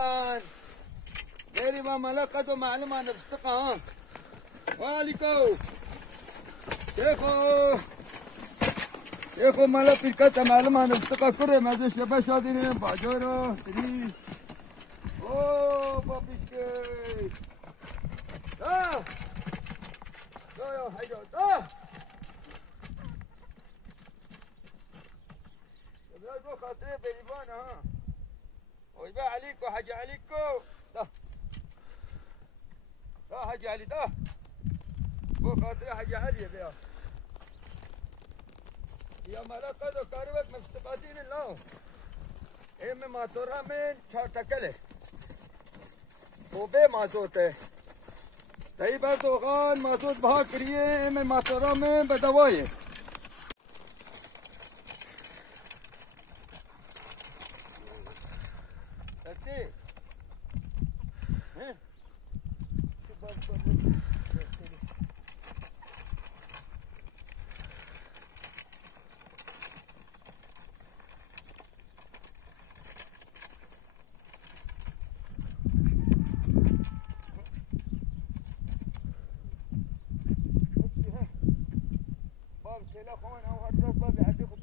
طبعا غيري ما ملقت ومعلومة نفستقها ها واليكو شيخو ملا بيكتا معلومة نفستقها كره مازو شبه شادين باجورو تري اوه بابيسكي يا حاجة يبقى خاطري بليفانا ها ويبقى عليكو حاجة عليكو ده حاجة علي ده بو خاطري حاجة علي بيها يا ملقة دو كاروت مفتقاتين الله ايمي ماتورا من چار تکله توبه مازوته تایی بر دوغان مازوت بها کریه ایمي ماتورا من بدوایه تلفون او هالرصبه بيعديكم